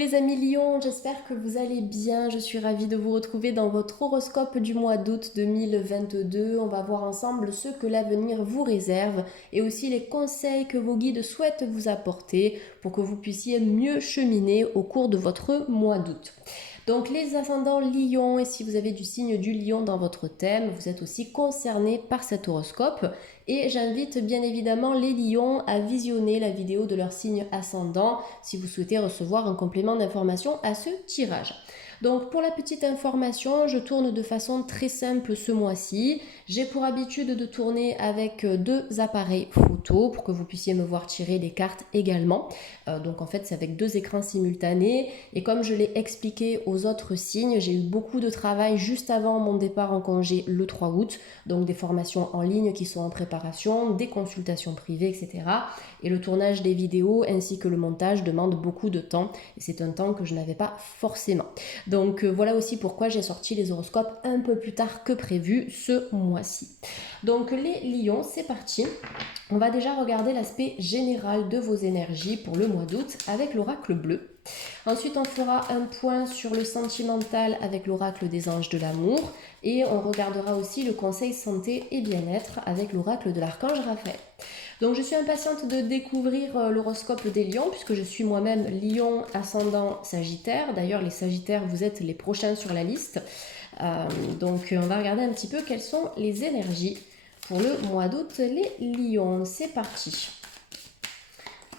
les amis Lion, j'espère que vous allez bien. Je suis ravie de vous retrouver dans votre horoscope du mois d'août 2022. On va voir ensemble ce que l'avenir vous réserve et aussi les conseils que vos guides souhaitent vous apporter pour que vous puissiez mieux cheminer au cours de votre mois d'août. Donc les ascendants Lion, et si vous avez du signe du Lion dans votre thème, vous êtes aussi concernés par cet horoscope. Et j'invite bien évidemment les Lions à visionner la vidéo de leur signe ascendant si vous souhaitez recevoir un complément d'information à ce tirage. Donc pour la petite information, je tourne de façon très simple ce mois-ci. J'ai pour habitude de tourner avec deux appareils photo pour que vous puissiez me voir tirer les cartes également. Donc en fait c'est avec deux écrans simultanés et comme je l'ai expliqué aux autres signes, j'ai eu beaucoup de travail juste avant mon départ en congé le 3 août. Donc des formations en ligne qui sont en préparation, des consultations privées, etc. Et le tournage des vidéos ainsi que le montage demande beaucoup de temps et c'est un temps que je n'avais pas forcément. Donc voilà aussi pourquoi j'ai sorti les horoscopes un peu plus tard que prévu ce mois-ci. Donc les Lions, c'est parti. On va déjà regarder l'aspect général de vos énergies pour le mois d'août avec l'oracle bleu. Ensuite, on fera un point sur le sentimental avec l'oracle des anges de l'amour et on regardera aussi le conseil santé et bien-être avec l'oracle de l'archange Raphaël. Donc je suis impatiente de découvrir l'horoscope des lions puisque je suis moi-même lion ascendant sagittaire. D'ailleurs les sagittaires vous êtes les prochains sur la liste. Donc on va regarder un petit peu quelles sont les énergies pour le mois d'août les lions. C'est parti.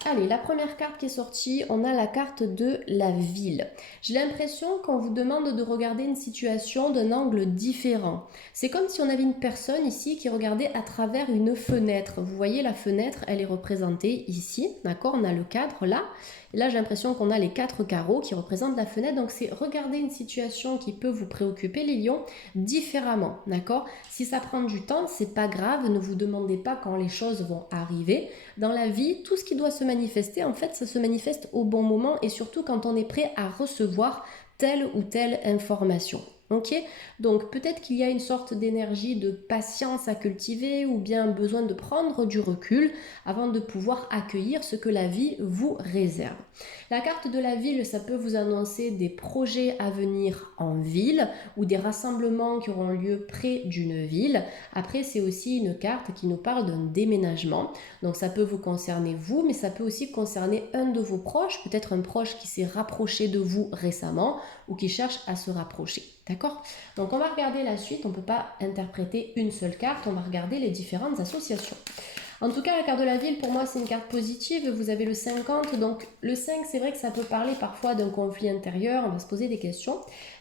Allez, la première carte qui est sortie, on a la carte de la ville. J'ai l'impression qu'on vous demande de regarder une situation d'un angle différent. C'est comme si on avait une personne ici qui regardait à travers une fenêtre. Vous voyez la fenêtre, elle est représentée ici, d'accord? On a le cadre là. Et là, j'ai l'impression qu'on a les 4 carreaux qui représentent la fenêtre. Donc, c'est regarder une situation qui peut vous préoccuper, les lions, différemment, d'accord? Si ça prend du temps, c'est pas grave. Ne vous demandez pas quand les choses vont arriver. Dans la vie, tout ce qui doit se manifester, en fait, ça se manifeste au bon moment et surtout quand on est prêt à recevoir telle ou telle information. Ok, donc peut-être qu'il y a une sorte d'énergie de patience à cultiver ou bien besoin de prendre du recul avant de pouvoir accueillir ce que la vie vous réserve. La carte de la ville, ça peut vous annoncer des projets à venir en ville ou des rassemblements qui auront lieu près d'une ville. Après, c'est aussi une carte qui nous parle d'un déménagement. Donc ça peut vous concerner vous, mais ça peut aussi concerner un de vos proches, peut-être un proche qui s'est rapproché de vous récemment ou qui cherche à se rapprocher. D'accord? Donc on va regarder la suite, on ne peut pas interpréter une seule carte, on va regarder les différentes associations. En tout cas, la carte de la ville, pour moi, c'est une carte positive. Vous avez le 50, donc le 5, c'est vrai que ça peut parler parfois d'un conflit intérieur, on va se poser des questions.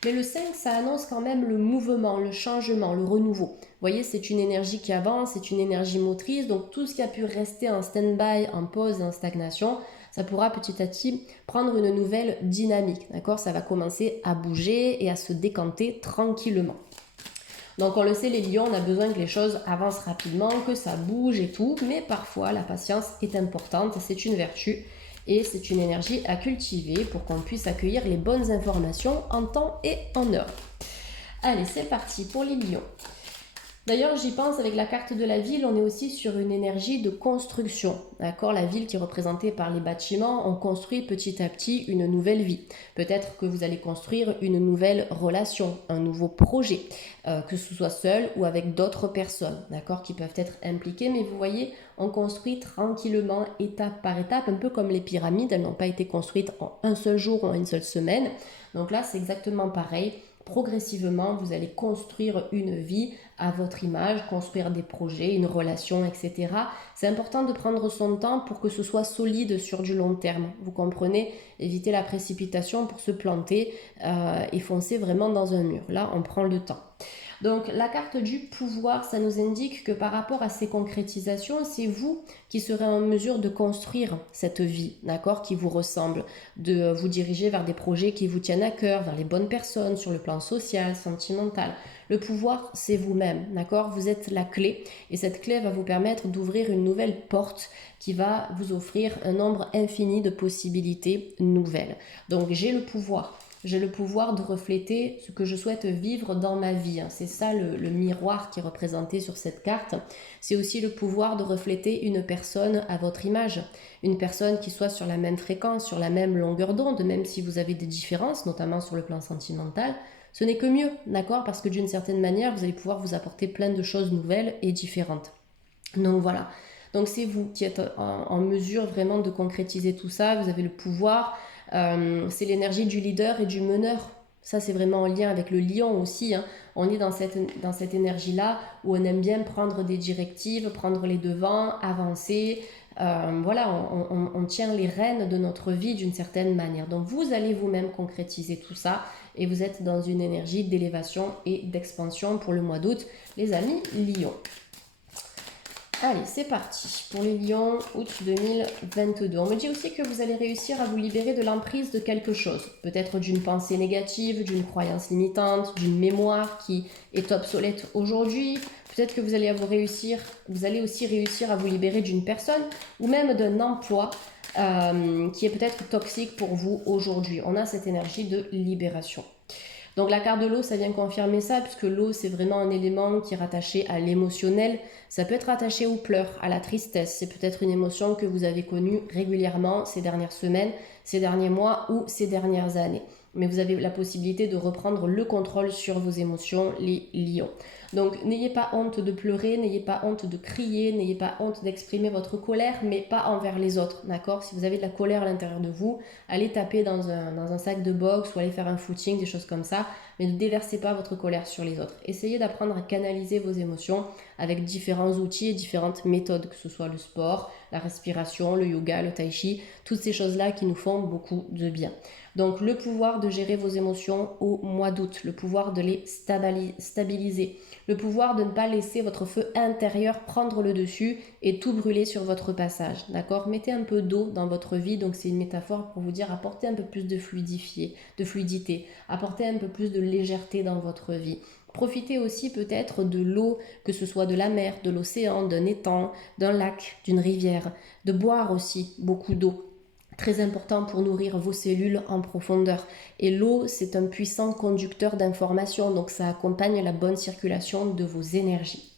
Mais le 5, ça annonce quand même le mouvement, le changement, le renouveau. Vous voyez, c'est une énergie qui avance, c'est une énergie motrice, donc tout ce qui a pu rester en stand-by, en pause, en stagnation, ça pourra petit à petit prendre une nouvelle dynamique, d'accord? Ça va commencer à bouger et à se décanter tranquillement. Donc on le sait, les lions, on a besoin que les choses avancent rapidement, que ça bouge et tout, mais parfois la patience est importante, c'est une vertu et c'est une énergie à cultiver pour qu'on puisse accueillir les bonnes informations en temps et en heure. Allez, c'est parti pour les lions. D'ailleurs, j'y pense avec la carte de la ville, on est aussi sur une énergie de construction. D'accord? La ville qui est représentée par les bâtiments, on construit petit à petit une nouvelle vie. Peut-être que vous allez construire une nouvelle relation, un nouveau projet, que ce soit seul ou avec d'autres personnes, d'accord, qui peuvent être impliquées. Mais vous voyez, on construit tranquillement, étape par étape, un peu comme les pyramides. Elles n'ont pas été construites en un seul jour ou en une seule semaine. Donc là, c'est exactement pareil. Progressivement, vous allez construire une vie à votre image, construire des projets, une relation, etc. C'est important de prendre son temps pour que ce soit solide sur du long terme. Vous comprenez? Éviter la précipitation pour se planter et foncer vraiment dans un mur. Là, on prend le temps. Donc la carte du pouvoir, ça nous indique que par rapport à ces concrétisations, c'est vous qui serez en mesure de construire cette vie, d'accord, qui vous ressemble, de vous diriger vers des projets qui vous tiennent à cœur, vers les bonnes personnes sur le plan social, sentimental. Le pouvoir, c'est vous-même, d'accord? Vous êtes la clé et cette clé va vous permettre d'ouvrir une nouvelle porte qui va vous offrir un nombre infini de possibilités nouvelles. Donc j'ai le pouvoir. j'ai le pouvoir de refléter ce que je souhaite vivre dans ma vie. C'est ça le miroir qui est représenté sur cette carte. C'est aussi le pouvoir de refléter une personne à votre image, une personne qui soit sur la même fréquence, sur la même longueur d'onde, même si vous avez des différences, notamment sur le plan sentimental. Ce n'est que mieux, d'accord? Parce que d'une certaine manière, vous allez pouvoir vous apporter plein de choses nouvelles et différentes. Donc voilà. Donc c'est vous qui êtes en mesure vraiment de concrétiser tout ça. Vous avez le pouvoir. C'est l'énergie du leader et du meneur. Ça, c'est vraiment en lien avec le lion aussi. Hein. On est dans cette énergie-là où on aime bien prendre des directives, prendre les devants, avancer. Voilà, on tient les rênes de notre vie d'une certaine manière. Donc vous allez vous-même concrétiser tout ça et vous êtes dans une énergie d'élévation et d'expansion pour le mois d'août, les amis lions. Allez, c'est parti pour les lions, août 2022. On me dit aussi que vous allez réussir à vous libérer de l'emprise de quelque chose. Peut-être d'une pensée négative, d'une croyance limitante, d'une mémoire qui est obsolète aujourd'hui. Peut-être que vous allez aussi réussir à vous libérer d'une personne ou même d'un emploi qui est peut-être toxique pour vous aujourd'hui. On a cette énergie de libération. Donc la carte de l'eau, ça vient confirmer ça, puisque l'eau, c'est vraiment un élément qui est rattaché à l'émotionnel. Ça peut être rattaché aux pleurs, à la tristesse. C'est peut-être une émotion que vous avez connue régulièrement ces dernières semaines, ces derniers mois ou ces dernières années. Mais vous avez la possibilité de reprendre le contrôle sur vos émotions, les lions. Donc n'ayez pas honte de pleurer, n'ayez pas honte de crier, n'ayez pas honte d'exprimer votre colère, mais pas envers les autres, d'accord? Si vous avez de la colère à l'intérieur de vous, allez taper dans un sac de boxe ou allez faire un footing, des choses comme ça, mais ne déversez pas votre colère sur les autres. Essayez d'apprendre à canaliser vos émotions avec différents outils et différentes méthodes, que ce soit le sport, la respiration, le yoga, le tai chi, toutes ces choses-là qui nous font beaucoup de bien. Donc le pouvoir de gérer vos émotions au mois d'août, le pouvoir de les stabiliser, le pouvoir de ne pas laisser votre feu intérieur prendre le dessus et tout brûler sur votre passage, d'accord? Mettez un peu d'eau dans votre vie, donc c'est une métaphore pour vous dire apportez un peu plus de fluidité, apportez un peu plus de légèreté dans votre vie. Profitez aussi peut-être de l'eau, que ce soit de la mer, de l'océan, d'un étang, d'un lac, d'une rivière, de boire aussi beaucoup d'eau. Très important pour nourrir vos cellules en profondeur. Et l'eau, c'est un puissant conducteur d'informations, donc ça accompagne la bonne circulation de vos énergies.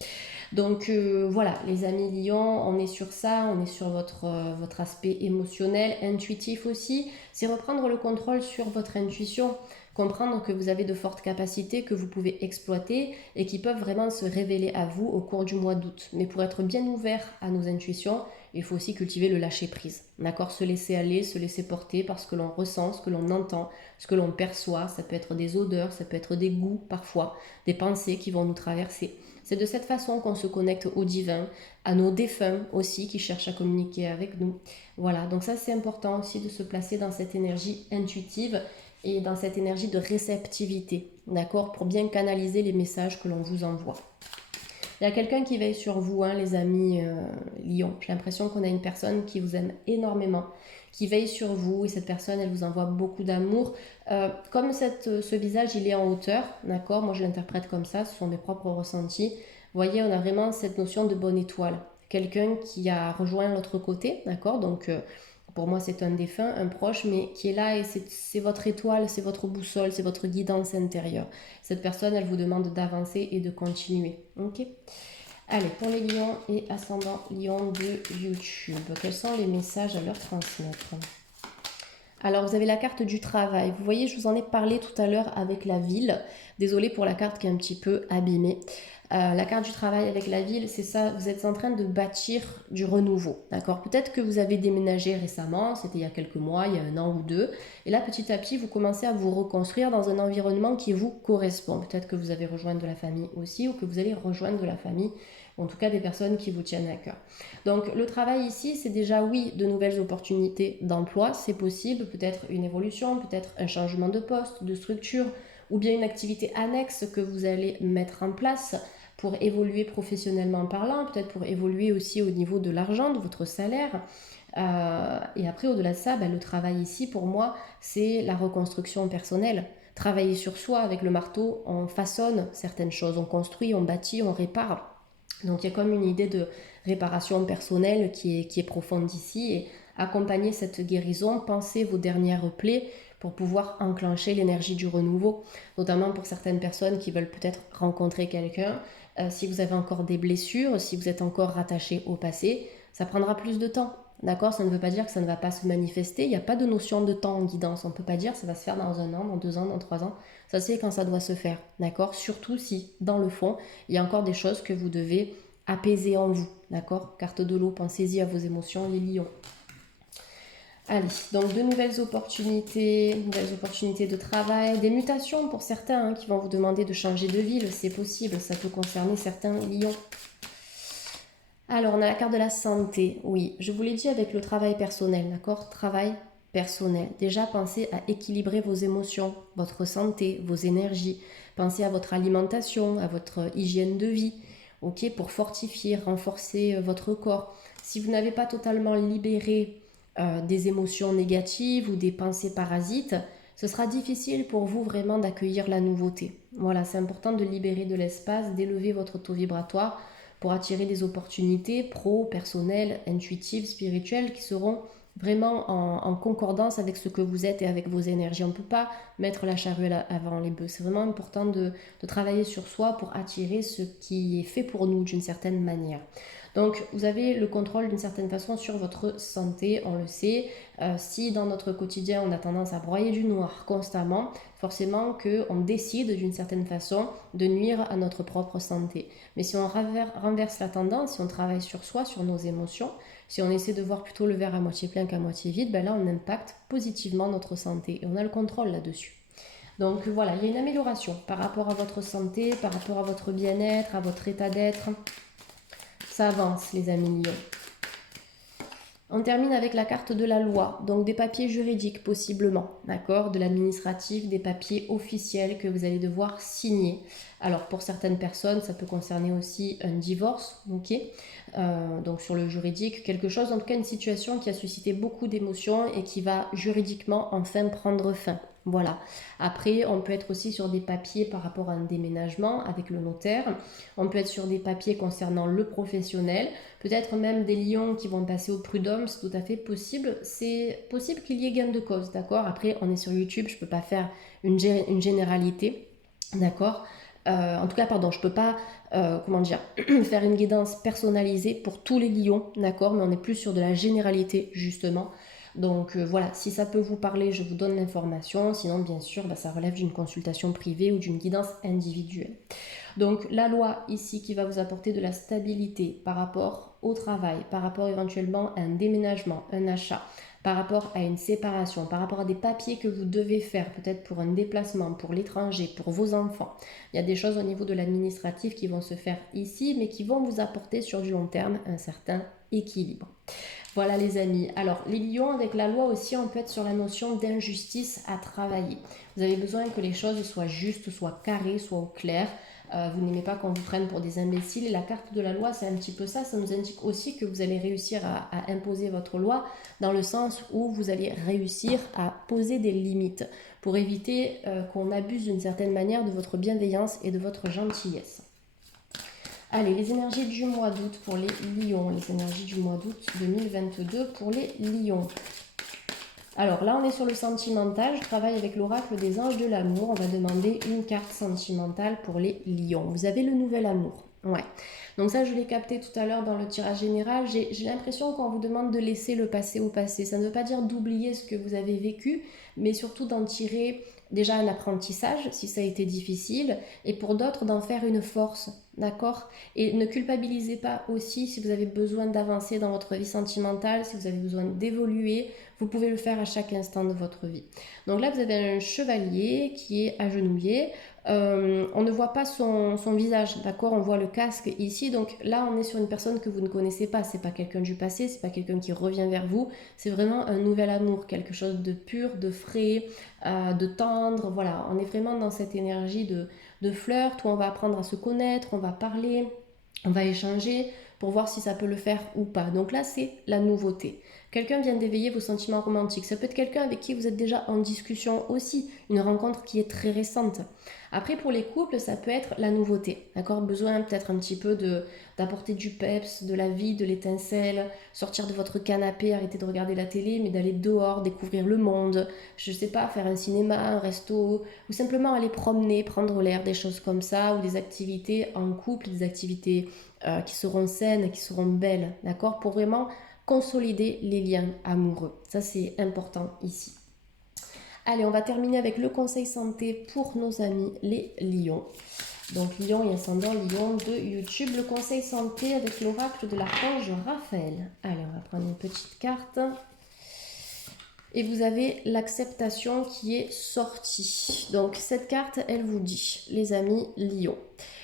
Donc voilà, les amis lions, on est sur ça, on est sur votre aspect émotionnel, intuitif aussi. C'est reprendre le contrôle sur votre intuition, comprendre que vous avez de fortes capacités que vous pouvez exploiter et qui peuvent vraiment se révéler à vous au cours du mois d'août. Mais pour être bien ouvert à nos intuitions, il faut aussi cultiver le lâcher-prise. D'accord? Se laisser aller, se laisser porter par ce que l'on ressent, ce que l'on entend, ce que l'on perçoit. Ça peut être des odeurs, ça peut être des goûts parfois, des pensées qui vont nous traverser. C'est de cette façon qu'on se connecte au divin, à nos défunts aussi qui cherchent à communiquer avec nous. Voilà, donc ça c'est important aussi de se placer dans cette énergie intuitive et dans cette énergie de réceptivité, d'accord? Pour bien canaliser les messages que l'on vous envoie. Il y a quelqu'un qui veille sur vous, hein, les amis lions. J'ai l'impression qu'on a une personne qui vous aime énormément, qui veille sur vous et cette personne, elle vous envoie beaucoup d'amour. Comme ce visage, il est en hauteur, d'accord? Moi, je l'interprète comme ça, ce sont mes propres ressentis. Vous voyez, on a vraiment cette notion de bonne étoile. Quelqu'un qui a rejoint l'autre côté, d'accord? Donc, pour moi, c'est un défunt, un proche, mais qui est là et c'est votre étoile, c'est votre boussole, c'est votre guidance intérieure. Cette personne, elle vous demande d'avancer et de continuer. Ok? Allez, pour les lions et ascendants lions de YouTube, quels sont les messages à leur transmettre? Alors, vous avez la carte du travail. Vous voyez, je vous en ai parlé tout à l'heure avec la ville. Désolée pour la carte qui est un petit peu abîmée. La carte du travail avec la ville, c'est ça, vous êtes en train de bâtir du renouveau, d'accord? Peut-être que vous avez déménagé récemment, c'était il y a quelques mois, il y a un an ou deux, et là petit à petit vous commencez à vous reconstruire dans un environnement qui vous correspond. Peut-être que vous avez rejoint de la famille aussi, ou que vous allez rejoindre de la famille, ou en tout cas des personnes qui vous tiennent à cœur. Donc le travail ici, c'est déjà oui, de nouvelles opportunités d'emploi, c'est possible, peut-être une évolution, peut-être un changement de poste, de structure, ou bien une activité annexe que vous allez mettre en place pour évoluer professionnellement parlant, peut-être pour évoluer aussi au niveau de l'argent, de votre salaire. Et après, au-delà de ça, le travail ici, pour moi, c'est la reconstruction personnelle. Travailler sur soi avec le marteau, on façonne certaines choses, on construit, on bâtit, on répare. Donc il y a comme une idée de réparation personnelle qui est profonde ici. Et accompagner cette guérison, pensez vos dernières plaies pour pouvoir enclencher l'énergie du renouveau, notamment pour certaines personnes qui veulent peut-être rencontrer quelqu'un. Si vous avez encore des blessures, si vous êtes encore rattaché au passé, ça prendra plus de temps. D'accord? Ça ne veut pas dire que ça ne va pas se manifester. Il n'y a pas de notion de temps en guidance. On ne peut pas dire ça va se faire dans 1 an, dans 2 ans, dans 3 ans. Ça, c'est quand ça doit se faire. D'accord? Surtout si, dans le fond, il y a encore des choses que vous devez apaiser en vous. D'accord? Carte de l'eau, pensez-y à vos émotions, les lions. Allez, donc de nouvelles opportunités de travail, des mutations pour certains qui vont vous demander de changer de ville, c'est possible, ça peut concerner certains lions. Alors, on a la carte de la santé. Oui, je vous l'ai dit avec le travail personnel, d'accord? Travail personnel. Déjà, pensez à équilibrer vos émotions, votre santé, vos énergies. Pensez à votre alimentation, à votre hygiène de vie, ok? Pour fortifier, renforcer votre corps. Si vous n'avez pas totalement libéré des émotions négatives ou des pensées parasites, ce sera difficile pour vous vraiment d'accueillir la nouveauté. Voilà, c'est important de libérer de l'espace, d'élever votre taux vibratoire pour attirer des opportunités pro, personnelles, intuitives, spirituelles qui seront vraiment en concordance avec ce que vous êtes et avec vos énergies. On ne peut pas mettre la charrue avant les bœufs. C'est vraiment important de travailler sur soi pour attirer ce qui est fait pour nous d'une certaine manière. Donc, vous avez le contrôle d'une certaine façon sur votre santé, on le sait. Si dans notre quotidien, on a tendance à broyer du noir constamment, forcément qu'on décide d'une certaine façon de nuire à notre propre santé. Mais si on renverse la tendance, si on travaille sur soi, sur nos émotions, si on essaie de voir plutôt le verre à moitié plein qu'à moitié vide, ben là on impacte positivement notre santé et on a le contrôle là-dessus. Donc voilà, il y a une amélioration par rapport à votre santé, par rapport à votre bien-être, à votre état d'être. Ça avance les amis lions. On termine avec la carte de la loi, donc des papiers juridiques possiblement, d'accord, de l'administratif, des papiers officiels que vous allez devoir signer. Alors pour certaines personnes, ça peut concerner aussi un divorce, ok, donc sur le juridique, quelque chose, en tout cas une situation qui a suscité beaucoup d'émotions et qui va juridiquement enfin prendre fin. Voilà. Après, on peut être aussi sur des papiers par rapport à un déménagement avec le notaire. On peut être sur des papiers concernant le professionnel. Peut-être même des lions qui vont passer au prud'homme, c'est tout à fait possible. C'est possible qu'il y ait gain de cause, d'accord? Après, on est sur YouTube, je ne peux pas faire une généralité, d'accord? En tout cas, pardon, je ne peux pas, faire une guidance personnalisée pour tous les lions, d'accord? Mais on est plus sur de la généralité, justement. Donc voilà, si ça peut vous parler, je vous donne l'information. Sinon, bien sûr, ça relève d'une consultation privée ou d'une guidance individuelle. Donc la loi ici qui va vous apporter de la stabilité par rapport au travail, par rapport éventuellement à un déménagement, un achat, par rapport à une séparation, par rapport à des papiers que vous devez faire, peut-être pour un déplacement, pour l'étranger, pour vos enfants. Il y a des choses au niveau de l'administratif qui vont se faire ici, mais qui vont vous apporter sur du long terme un certain équilibre. Voilà les amis. Alors les lions avec la loi aussi, on peut être sur la notion d'injustice à travailler. Vous avez besoin que les choses soient justes, soient carrées, soient au clair. Vous n'aimez pas qu'on vous prenne pour des imbéciles. Et la carte de la loi, c'est un petit peu ça. Ça nous indique aussi que vous allez réussir à imposer votre loi dans le sens où vous allez réussir à poser des limites pour éviter qu'on abuse d'une certaine manière de votre bienveillance et de votre gentillesse. Allez, les énergies du mois d'août pour les lions. Les énergies du mois d'août 2022 pour les lions. Alors là, on est sur le sentimental. Je travaille avec l'oracle des anges de l'amour. On va demander une carte sentimentale pour les lions. Vous avez le nouvel amour. Ouais. Donc ça, je l'ai capté tout à l'heure dans le tirage général. J'ai l'impression qu'on vous demande de laisser le passé au passé. Ça ne veut pas dire d'oublier ce que vous avez vécu, mais surtout d'en tirer déjà un apprentissage si ça a été difficile, et pour d'autres d'en faire une force, d'accord? Et ne culpabilisez pas aussi si vous avez besoin d'avancer dans votre vie sentimentale, si vous avez besoin d'évoluer, vous pouvez le faire à chaque instant de votre vie. Donc là, vous avez un chevalier qui est agenouillé. On ne voit pas son visage, d'accord? On voit le casque ici. Donc là, on est sur une personne que vous ne connaissez pas. C'est pas quelqu'un du passé, c'est pas quelqu'un qui revient vers vous. C'est vraiment un nouvel amour, quelque chose de pur, de frais, de tendre. Voilà, on est vraiment dans cette énergie de flirt où on va apprendre à se connaître, on va parler, on va échanger pour voir si ça peut le faire ou pas. Donc là, c'est la nouveauté. Quelqu'un vient d'éveiller vos sentiments romantiques. Ça peut être quelqu'un avec qui vous êtes déjà en discussion aussi, une rencontre qui est très récente. Après, pour les couples, ça peut être la nouveauté, d'accord? Besoin peut-être un petit peu d'apporter du peps, de la vie, de l'étincelle, sortir de votre canapé, arrêter de regarder la télé, mais d'aller dehors, découvrir le monde, je sais pas, faire un cinéma, un resto, ou simplement aller promener, prendre l'air, des choses comme ça, ou des activités en couple, des activités qui seront saines, qui seront belles, d'accord? Pour vraiment consolider les liens amoureux. Ça, c'est important ici. Allez, on va terminer avec le conseil santé pour nos amis les lions. Donc Lion et ascendant Lion de YouTube, le conseil santé avec l'oracle de l'archange Raphaël. Allez, on va prendre une petite carte. Et vous avez l'acceptation qui est sortie. Donc cette carte, elle vous dit, les amis Lion,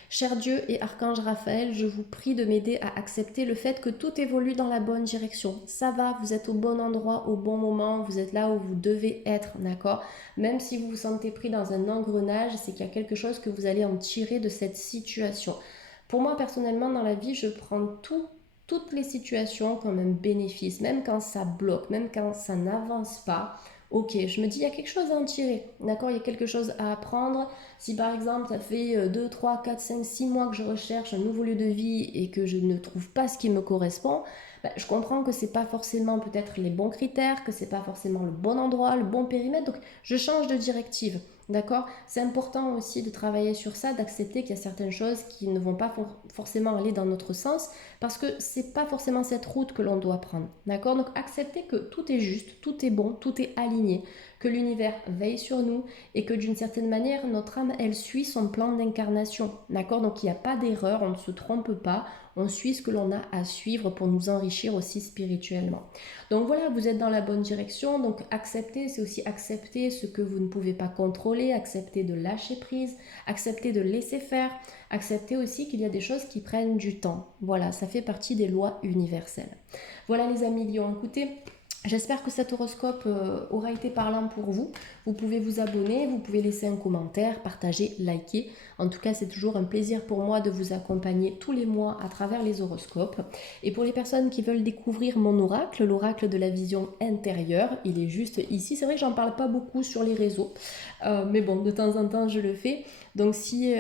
cher Dieu et Archange Raphaël, je vous prie de m'aider à accepter le fait que tout évolue dans la bonne direction. Ça va, vous êtes au bon endroit, au bon moment, vous êtes là où vous devez être, d'accord? Même si vous vous sentez pris dans un engrenage, c'est qu'il y a quelque chose que vous allez en tirer de cette situation. Pour moi, personnellement, dans la vie, je prends toutes les situations comme un bénéfice, même quand ça bloque, même quand ça n'avance pas. Ok, je me dis, il y a quelque chose à en tirer, d'accord? Il y a quelque chose à apprendre. Si par exemple, ça fait 2, 3, 4, 5, 6 mois que je recherche un nouveau lieu de vie et que je ne trouve pas ce qui me correspond, ben, je comprends que c'est pas forcément peut-être les bons critères, que c'est pas forcément le bon endroit, le bon périmètre, donc je change de directive. D'accord? C'est important aussi de travailler sur ça, d'accepter qu'il y a certaines choses qui ne vont pas forcément aller dans notre sens parce que c'est pas forcément cette route que l'on doit prendre. D'accord? Donc accepter que tout est juste, tout est bon, tout est aligné, que l'univers veille sur nous et que d'une certaine manière, notre âme, elle suit son plan d'incarnation. D'accord? Donc il n'y a pas d'erreur, on ne se trompe pas, on suit ce que l'on a à suivre pour nous enrichir aussi spirituellement. Donc voilà, vous êtes dans la bonne direction. Donc accepter, c'est aussi accepter ce que vous ne pouvez pas contrôler, accepter de lâcher prise, accepter de laisser faire, accepter aussi qu'il y a des choses qui prennent du temps. Voilà, ça fait partie des lois universelles. Voilà les amis Lions, écoutez, j'espère que cet horoscope aura été parlant pour vous. Vous pouvez vous abonner, vous pouvez laisser un commentaire, partager, liker. En tout cas, c'est toujours un plaisir pour moi de vous accompagner tous les mois à travers les horoscopes. Et pour les personnes qui veulent découvrir mon oracle, l'oracle de la vision intérieure, il est juste ici. C'est vrai que j'en parle pas beaucoup sur les réseaux, mais bon, de temps en temps, je le fais. Donc si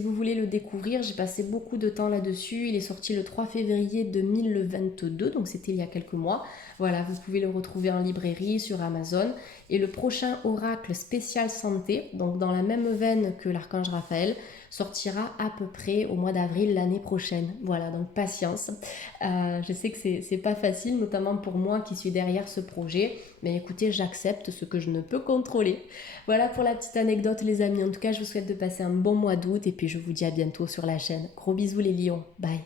vous voulez le découvrir, j'ai passé beaucoup de temps là-dessus. Il est sorti le 3 février 2022, donc c'était il y a quelques mois. Voilà, vous pouvez le retrouver en librairie, sur Amazon. Et le prochain oracle spécial santé, donc dans la même veine que l'archange Raphaël, sortira à peu près au mois d'avril l'année prochaine. Voilà, donc patience. Je sais que c'est pas facile, notamment pour moi qui suis derrière ce projet. Mais écoutez, j'accepte ce que je ne peux contrôler. Voilà pour la petite anecdote les amis. En tout cas, je vous souhaite de passer un bon mois d'août et puis je vous dis à bientôt sur la chaîne. Gros bisous les lions. Bye.